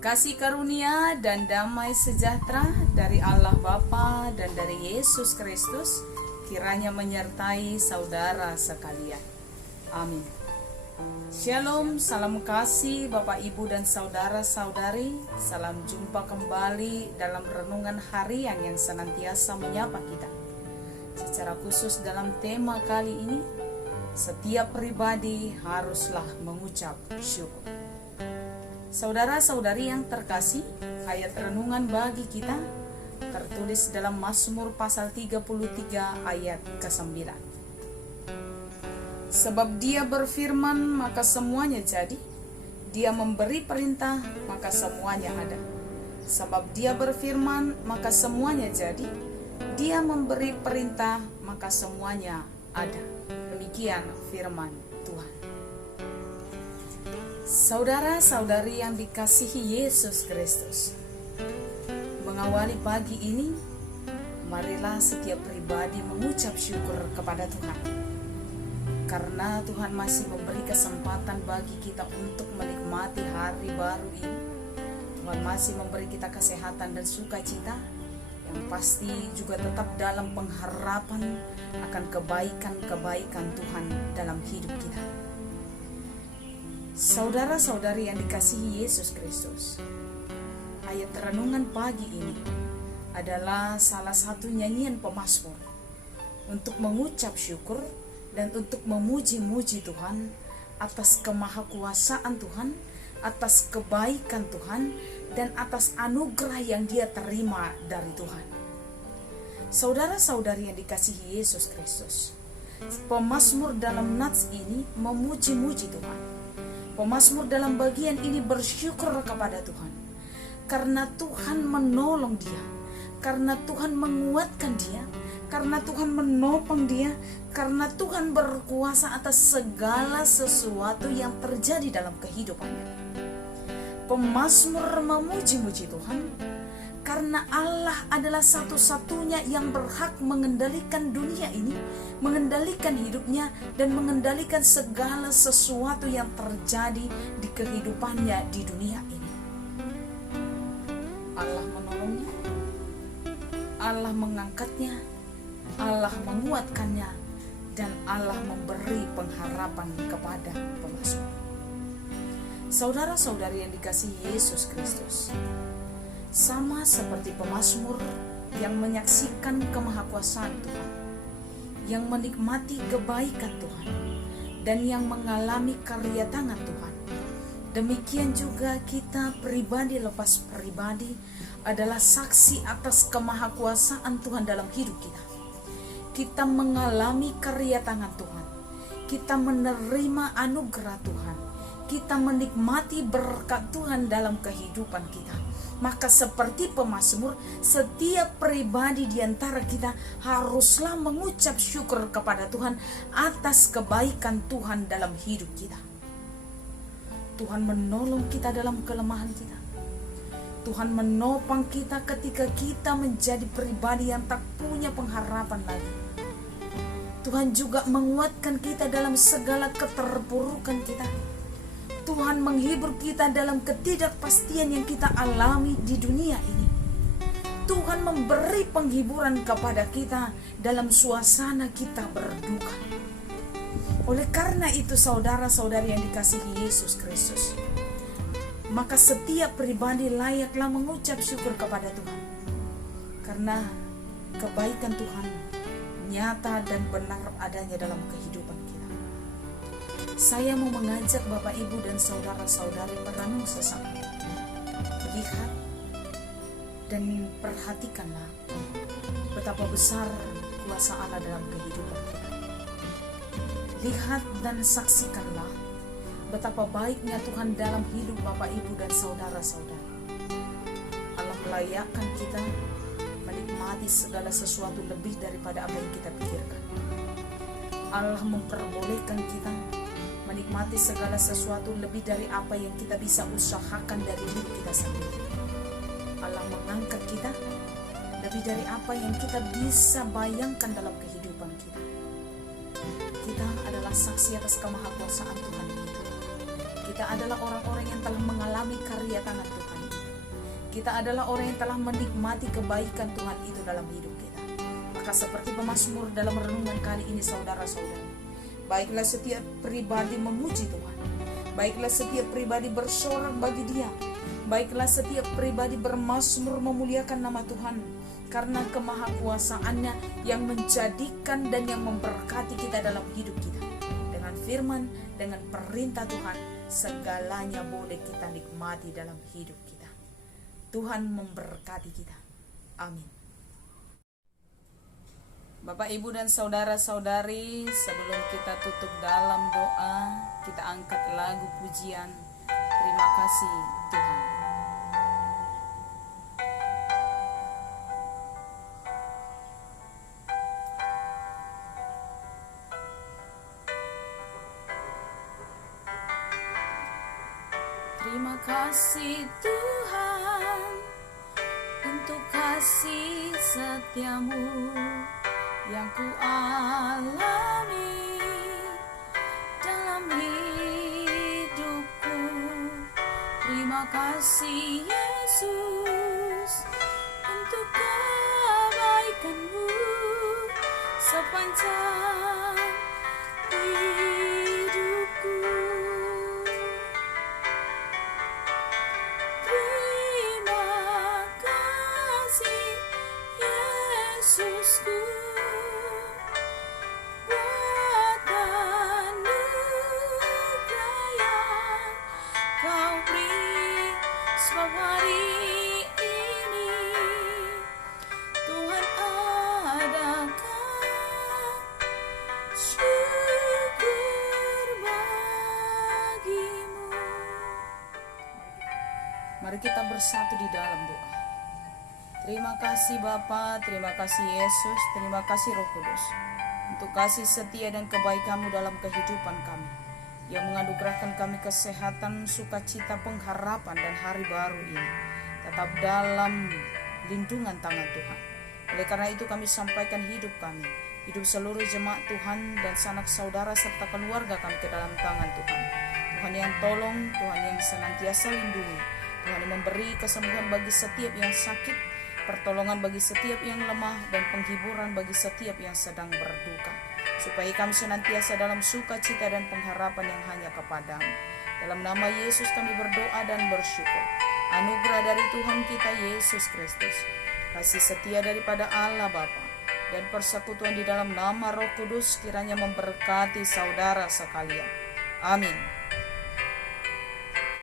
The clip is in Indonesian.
Kasih karunia dan damai sejahtera dari Allah Bapa dan dari Yesus Kristus kiranya menyertai saudara sekalian. Amin. Shalom, salam kasih Bapak Ibu dan saudara-saudari. Salam jumpa kembali dalam renungan harian yang senantiasa menyapa kita. Secara khusus dalam tema kali ini, setiap pribadi haruslah mengucap syukur. Saudara-saudari yang terkasih, ayat renungan bagi kita tertulis dalam Mazmur pasal 33 ayat ke-9. Sebab Dia berfirman maka semuanya jadi, Dia memberi perintah maka semuanya ada. Sebab Dia berfirman maka semuanya jadi, Dia memberi perintah maka semuanya ada. Demikian firman Tuhan. Saudara-saudari yang dikasihi Yesus Kristus, mengawali pagi ini, marilah setiap pribadi mengucap syukur kepada Tuhan. Karena Tuhan masih memberi kesempatan bagi kita untuk menikmati hari baru ini. Tuhan masih memberi kita kesehatan dan sukacita, yang pasti juga tetap dalam pengharapan akan kebaikan-kebaikan Tuhan dalam hidup kita. Saudara-saudari yang dikasihi Yesus Kristus, ayat renungan pagi ini adalah salah satu nyanyian pemazmur untuk mengucap syukur dan untuk memuji-muji Tuhan atas kemahakuasaan Tuhan, atas kebaikan Tuhan, dan atas anugerah yang Dia terima dari Tuhan. Saudara-saudari yang dikasihi Yesus Kristus, pemazmur dalam nats ini memuji-muji Tuhan. Pemazmur dalam bagian ini bersyukur kepada Tuhan karena Tuhan menolong dia, karena Tuhan menguatkan dia, karena Tuhan menopang dia, karena Tuhan berkuasa atas segala sesuatu yang terjadi dalam kehidupannya. Pemazmur memuji-muji Tuhan karena Allah adalah satu-satunya yang berhak mengendalikan dunia ini, mengendalikan hidupnya, dan mengendalikan segala sesuatu yang terjadi di kehidupannya di dunia ini. Allah menolongnya, Allah mengangkatnya, Allah menguatkannya, dan Allah memberi pengharapan kepada pemazmur. Saudara-saudari yang dikasihi Yesus Kristus, sama seperti pemazmur yang menyaksikan kemahakuasaan Tuhan, yang menikmati kebaikan Tuhan, dan yang mengalami karya tangan Tuhan, demikian juga kita pribadi lepas pribadi adalah saksi atas kemahakuasaan Tuhan dalam hidup kita. Kita mengalami karya tangan Tuhan, kita menerima anugerah Tuhan, kita menikmati berkat Tuhan dalam kehidupan kita. Maka seperti pemazmur, setiap pribadi di antara kita haruslah mengucap syukur kepada Tuhan atas kebaikan Tuhan dalam hidup kita. Tuhan menolong kita dalam kelemahan kita. Tuhan menopang kita ketika kita menjadi pribadi yang tak punya pengharapan lagi. Tuhan juga menguatkan kita dalam segala keterpurukan kita. Tuhan menghibur kita dalam ketidakpastian yang kita alami di dunia ini. Tuhan memberi penghiburan kepada kita dalam suasana kita berduka. Oleh karena itu, saudara-saudari yang dikasihi Yesus Kristus, maka setiap pribadi layaklah mengucap syukur kepada Tuhan, karena kebaikan Tuhan nyata dan benar adanya dalam kehidupan kita. Saya mau mengajak Bapak Ibu dan saudara-saudari merenung sesaat. Lihat dan perhatikanlah betapa besar kuasa Allah dalam kehidupan kita. Lihat dan saksikanlah betapa baiknya Tuhan dalam hidup Bapak Ibu dan saudara-saudara. Allah melayakkan kita menikmati segala sesuatu lebih daripada apa yang kita pikirkan. Allah memperbolehkan kita menikmati segala sesuatu lebih dari apa yang kita bisa usahakan dari diri kita sendiri. Allah mengangkat kita lebih dari apa yang kita bisa bayangkan dalam kehidupan kita. Kita adalah saksi atas kemahakuasaan Tuhan itu. Kita adalah orang-orang yang telah mengalami karya tangan Tuhan itu. Kita adalah orang yang telah menikmati kebaikan Tuhan itu dalam hidup kita. Maka seperti pemazmur dalam renungan kali ini saudara-saudara, baiklah setiap pribadi memuji Tuhan. Baiklah setiap pribadi bersorak bagi Dia. Baiklah setiap pribadi bermazmur memuliakan nama Tuhan, karena kemahakuasaannya yang menjadikan dan yang memberkati kita dalam hidup kita. Dengan firman, dengan perintah Tuhan, segalanya boleh kita nikmati dalam hidup kita. Tuhan memberkati kita. Amin. Bapak, Ibu, dan saudara-saudari, sebelum kita tutup dalam doa, kita angkat lagu pujian Terima Kasih Tuhan. Terima kasih Tuhan untuk kasih setiamu yang ku alami dalam hidupku. Terima kasih Yesus untuk kebaikanmu sepanjang hidupku. Terima kasih Yesusku buat anugerah yang Kau beri, sebab hari ini Tuhan adakan syukur bagimu. Mari kita bersatu di dalam doa. Terima kasih Bapa, terima kasih Yesus, terima kasih Roh Kudus untuk kasih setia dan kebaikan-Mu dalam kehidupan kami, yang menganugerahkan kami kesehatan, sukacita, pengharapan, dan hari baru ini tetap dalam lindungan tangan Tuhan. Oleh karena itu kami sampaikan hidup kami, hidup seluruh jemaat Tuhan dan sanak saudara serta keluarga kami ke dalam tangan Tuhan. Tuhan yang tolong, Tuhan yang senantiasa lindungi, Tuhan yang memberi kesembuhan bagi setiap yang sakit, pertolongan bagi setiap yang lemah, dan penghiburan bagi setiap yang sedang berduka, supaya kami senantiasa dalam sukacita dan pengharapan yang hanya kepada-Mu. Dalam nama Yesus kami berdoa dan bersyukur. Anugerah dari Tuhan kita Yesus Kristus, kasih setia daripada Allah Bapa, dan persekutuan di dalam nama Roh Kudus kiranya memberkati saudara sekalian. Amin.